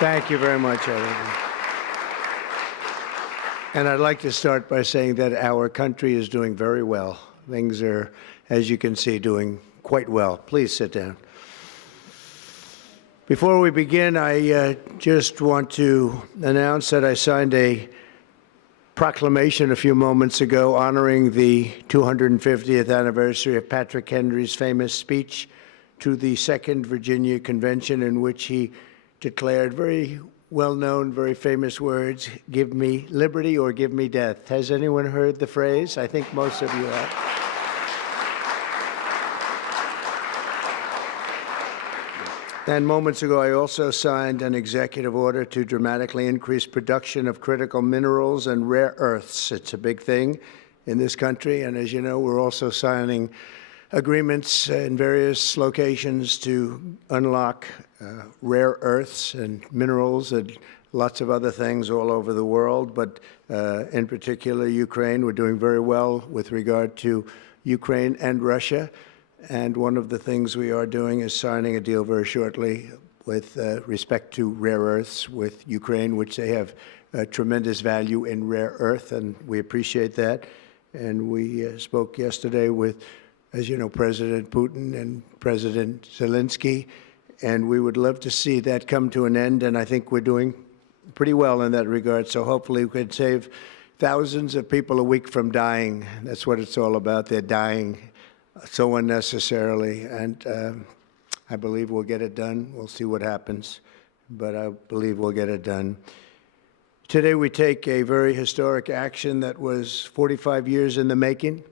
Thank you very much, Evan. And I'd like to start by saying that our country is doing very well. Things are, as you can see, doing quite well. Please sit down. Before we begin, I just want to announce that I signed a proclamation a few moments ago honoring the 250th anniversary of Patrick Henry's famous speech to the Second Virginia Convention, in which he declared very well-known, very famous words, "Give me liberty or give me death." Has anyone heard the phrase? I think most of you have. And moments ago, I also signed an executive order to dramatically increase production of critical minerals and rare earths. It's a big thing in this country, and as you know, we're also signing agreements in various locations to unlock rare earths and minerals and lots of other things all over the world, but in particular Ukraine. We're doing very well with regard to Ukraine and Russia, and one of the things we are doing is signing a deal very shortly with respect to rare earths with Ukraine, which they have tremendous value in rare earth, and we appreciate that. And we spoke yesterday with, as you know, President Putin and President Zelensky, and we would love to see that come to an end, and I think we're doing pretty well in that regard. So hopefully we could save thousands of people a week from dying. That's what it's all about. They're dying so unnecessarily, and I believe we'll get it done. We'll see what happens, but I believe we'll get it done. Today we take a very historic action that was 45 years in the making.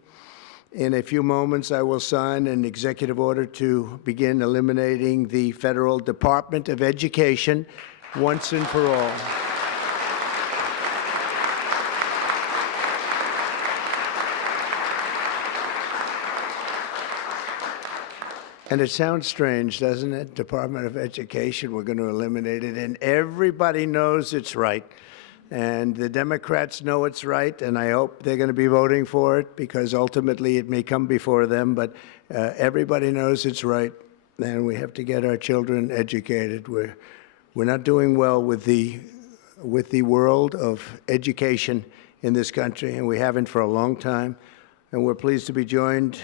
In a few moments, I will sign an executive order to begin eliminating the Federal Department of Education once and for all. And it sounds strange, doesn't it? Department of Education, we're going to eliminate it, and everybody knows it's right. And the Democrats know it's right, and I hope they're going to be voting for it, because ultimately it may come before them, but everybody knows it's right, and we have to get our children educated. We're not doing well with the world of education in this country, and we haven't for a long time. And we're pleased to be joined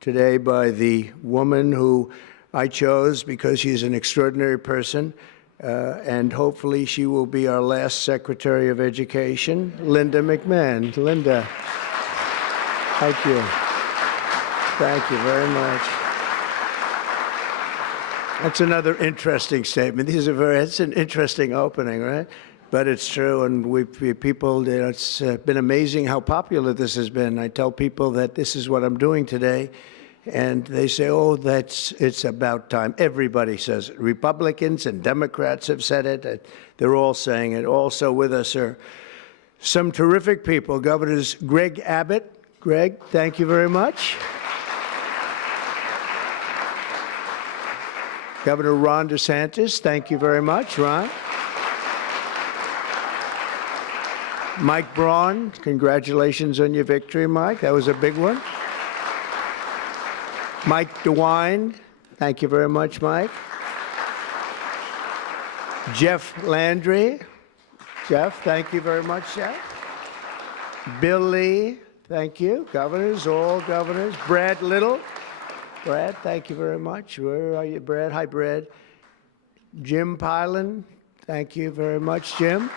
today by the woman who I chose because she's an extraordinary person, and hopefully she will be our last Secretary of Education, Linda McMahon. Linda, thank you. Thank you very much. That's another interesting statement. It's an interesting opening, right? But it's true, and people, it's been amazing how popular this has been. I tell people that this is what I'm doing today, and they say, oh, it's about time. Everybody says it. Republicans and Democrats have said it. They're all saying it. Also with us are some terrific people. Governors Greg Abbott. Greg, thank you very much. Governor Ron DeSantis, thank you very much, Ron. Mike Braun, congratulations on your victory, Mike. That was a big one. Mike DeWine, thank you very much, Mike. Jeff Landry. Jeff, thank you very much, Jeff. Bill Lee, thank you. Governors, all governors. Brad Little. Brad, thank you very much. Where are you, Brad? Hi, Brad. Jim Pilan, thank you very much, Jim.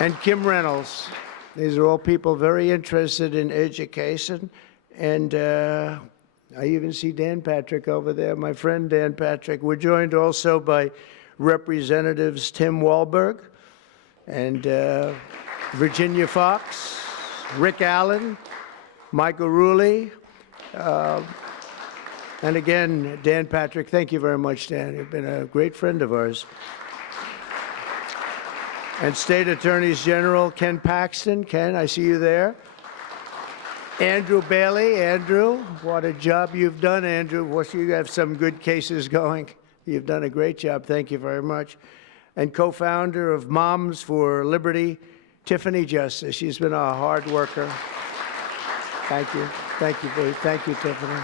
And Kim Reynolds. These are all people very interested in education. And I even see Dan Patrick over there, my friend Dan Patrick. We're joined also by Representatives Tim Walberg and Virginia Fox, Rick Allen, Michael Rulli, and again, Dan Patrick. Thank you very much, Dan. You've been a great friend of ours. And State Attorneys General Ken Paxton. Ken, I see you there. Andrew Bailey. Andrew, what a job you've done, Andrew. You have some good cases going. You've done a great job. Thank you very much. And co-founder of Moms for Liberty, Tiffany Justice. She's been a hard worker. Thank you. Thank you, Tiffany.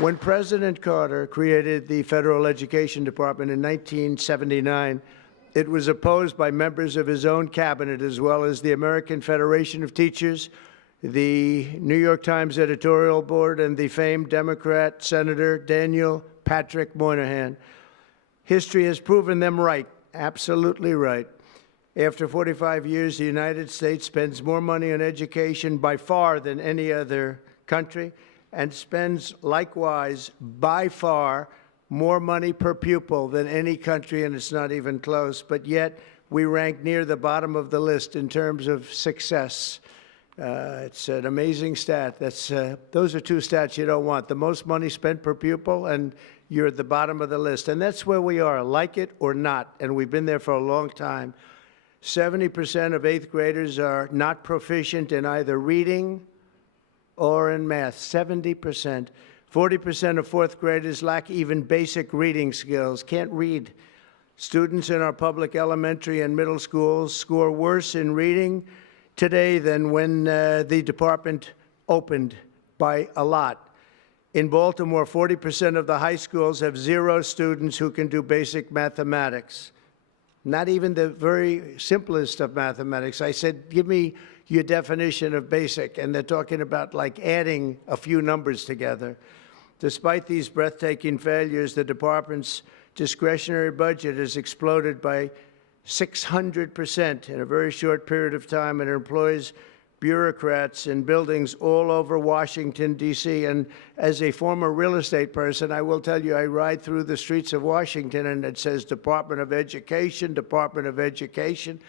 When President Carter created the Federal Education Department in 1979, it was opposed by members of his own cabinet, as well as the American Federation of Teachers, the New York Times editorial board, and the famed Democrat Senator Daniel Patrick Moynihan. History has proven them right, absolutely right. After 45 years, the United States spends more money on education by far than any other country, and spends likewise by far more money per pupil than any country, and it's not even close. But yet we rank near the bottom of the list in terms of success. It's an amazing stat. Those are two stats you don't want: the most money spent per pupil, and you're at the bottom of the list. And that's where we are, like it or not, and we've been there for a long time. 70% of 8th graders are not proficient in either reading or in math, 70%. 40% of 4th graders lack even basic reading skills, can't read. Students in our public elementary and middle schools score worse in reading today than when the department opened, by a lot. In Baltimore, 40% of the high schools have 0 students who can do basic mathematics. Not even the very simplest of mathematics. I said, give me your definition of basic, and they're talking about like adding a few numbers together. Despite these breathtaking failures, the department's discretionary budget has exploded by 600% in a very short period of time, and it employs bureaucrats in buildings all over Washington, D.C. And as a former real estate person, I will tell you, I ride through the streets of Washington, and it says Department of Education, Department of Education.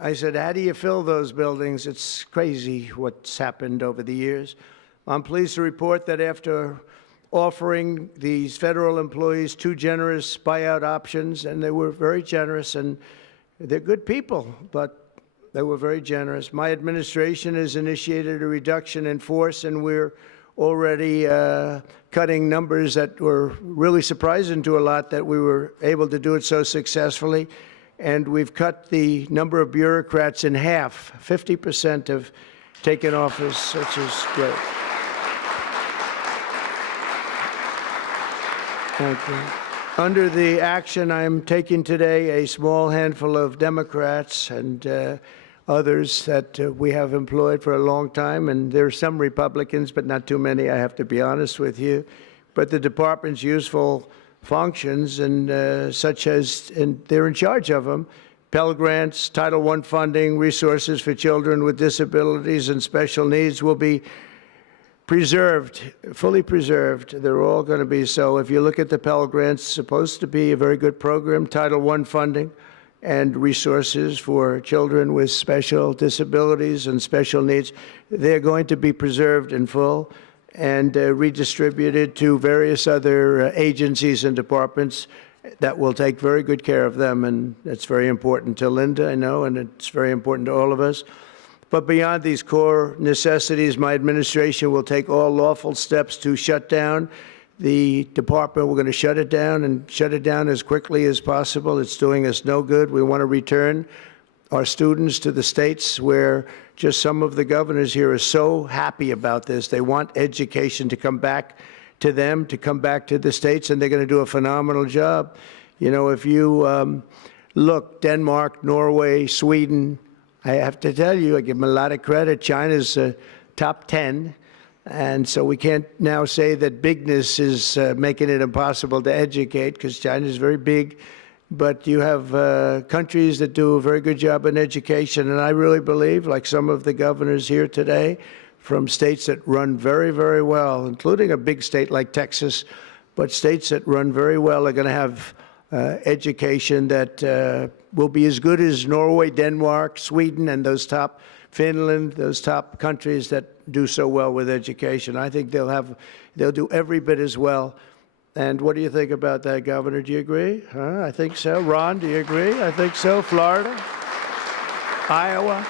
I said, how do you fill those buildings? It's crazy what's happened over the years. I'm pleased to report that after offering these federal employees 2 generous buyout options, and they were very generous, and they're good people, but they were very generous. My administration has initiated a reduction in force, and we're already cutting numbers that were really surprising to a lot, that we were able to do it so successfully. And we've cut the number of bureaucrats in half. 50% have taken office, which is great. Thank you. Under the action I'm taking today, a small handful of Democrats and others that we have employed for a long time, and there are some Republicans, but not too many, I have to be honest with you. But the department's useful functions, and such as, and they're in charge of them: Pell Grants, Title I funding, resources for children with disabilities and special needs will be preserved, fully preserved. They're all going to be so. If you look at the Pell Grants, it's supposed to be a very good program. Title I funding and resources for children with special disabilities and special needs, they're going to be preserved in full and redistributed to various other agencies and departments that will take very good care of them. And that's very important to Linda, I know, and it's very important to all of us. But beyond these core necessities, my administration will take all lawful steps to shut down the department. We're going to shut it down, and shut it down as quickly as possible. It's doing us no good. We want to return our students to the states, where just some of the governors here are so happy about this. They want education to come back to them, to come back to the states, and they're going to do a phenomenal job. You know, if you look, Denmark, Norway, Sweden, I have to tell you, I give them a lot of credit. China's top 10. And so we can't now say that bigness is making it impossible to educate, because China is very big. But you have countries that do a very good job in education. And I really believe, like some of the governors here today, from states that run very, very well, including a big state like Texas, but states that run very well are going to have education that will be as good as Norway, Denmark, Sweden, and those top, Finland, those top countries that do so well with education. I think they'll do every bit as well. And what do you think about that, Governor? Do you agree? Huh? I think so. Ron, do you agree? I think so. Florida? Iowa?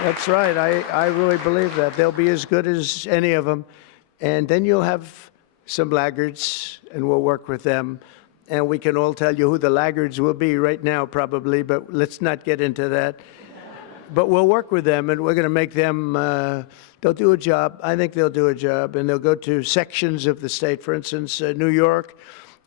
That's right. I really believe that. They'll be as good as any of them. And then you'll have some laggards, and we'll work with them. And we can all tell you who the laggards will be right now, probably, but let's not get into that. but we'll work with them, and we're going to make them, they'll do a job. I think they'll do a job, and they'll go to sections of the state. For instance, New York,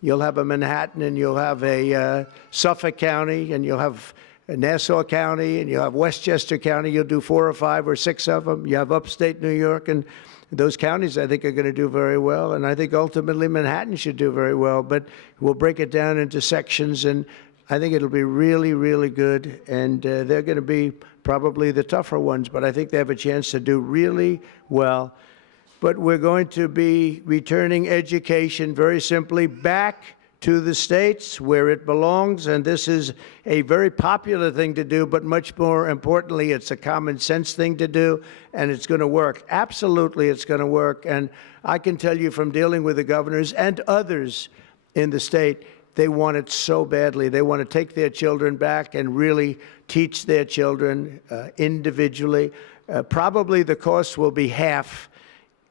you'll have a Manhattan, and you'll have a Suffolk County, and you'll have Nassau County, and you'll have Westchester County. You'll do 4 or 5 or 6 of them. You have upstate New York, and those counties, I think, are going to do very well. And I think ultimately Manhattan should do very well. But we'll break it down into sections, and I think it'll be really, really good. And they're going to be probably the tougher ones, but I think they have a chance to do really well. But we're going to be returning education very simply back to the states where it belongs, and this is a very popular thing to do, but much more importantly, it's a common sense thing to do, and it's going to work. Absolutely, it's going to work, and I can tell you from dealing with the governors and others in the state, they want it so badly. They want to take their children back and really teach their children individually. Probably the cost will be half,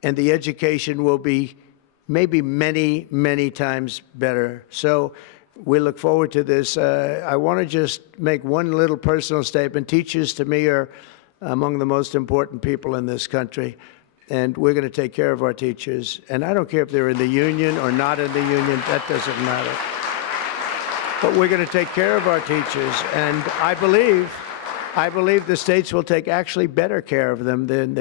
and the education will be maybe many, many times better. So we look forward to this. I want to just make one little personal statement. Teachers, to me, are among the most important people in this country, and we're going to take care of our teachers. And I don't care if they're in the union or not in the union. That doesn't matter. But we're going to take care of our teachers, and I believe the states will take actually better care of them than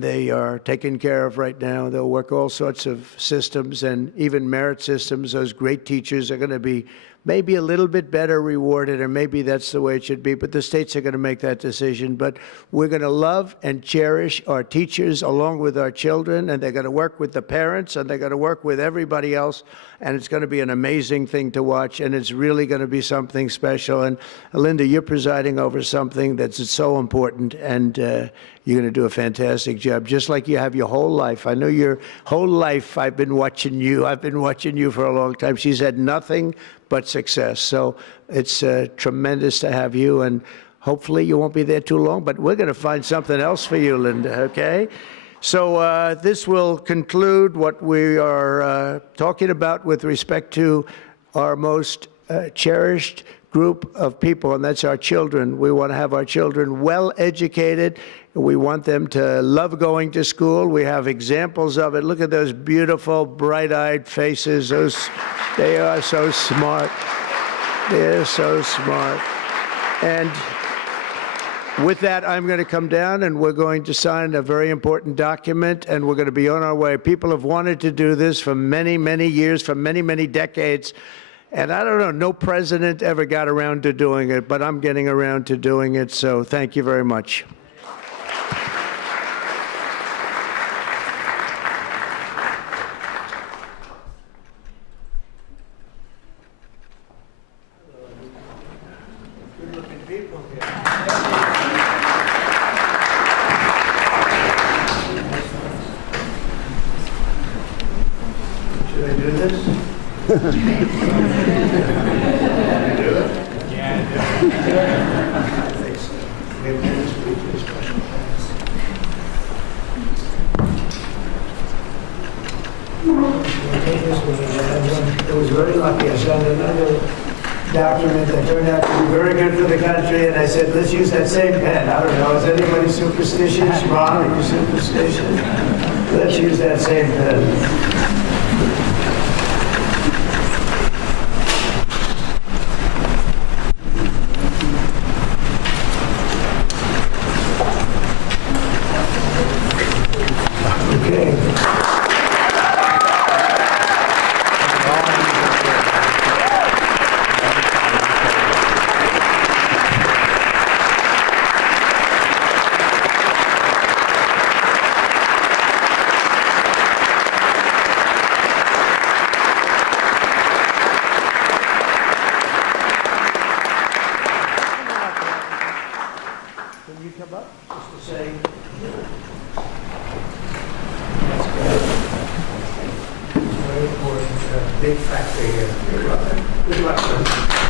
they are taken care of right now. They'll work all sorts of systems and even merit systems. Those great teachers are going to be maybe a little bit better rewarded, or maybe that's the way it should be, but the states are going to make that decision. But we're going to love and cherish our teachers along with our children, and they're going to work with the parents, and they're going to work with everybody else, and it's going to be an amazing thing to watch, and it's really going to be something special. And Linda, you're presiding over something that's so important, and you're going to do a fantastic job, just like you have your whole life. I know your whole life I've been watching you. I've been watching you for a long time. She's had nothing but success. So it's tremendous to have you, and hopefully you won't be there too long, but we're going to find something else for you, Linda, okay? So this will conclude what we are talking about with respect to our most cherished group of people, and that's our children. We want to have our children well educated. We want them to love going to school. We have examples of it. Look at those beautiful, bright-eyed faces. They are so smart. They're so smart. And with that, I'm going to come down, and we're going to sign a very important document, and we're going to be on our way. People have wanted to do this for many, many years, for many, many decades. And I don't know, no president ever got around to doing it, but I'm getting around to doing it, so thank you very much. Good-looking people here. Should I do this? It was very lucky. I signed another document that turned out to be very good for the country, and I said, let's use that same pen. I don't know, is anybody superstitious? Ron, are you superstitious? Let's use that same pen. Big factor here. Good luck. Good luck.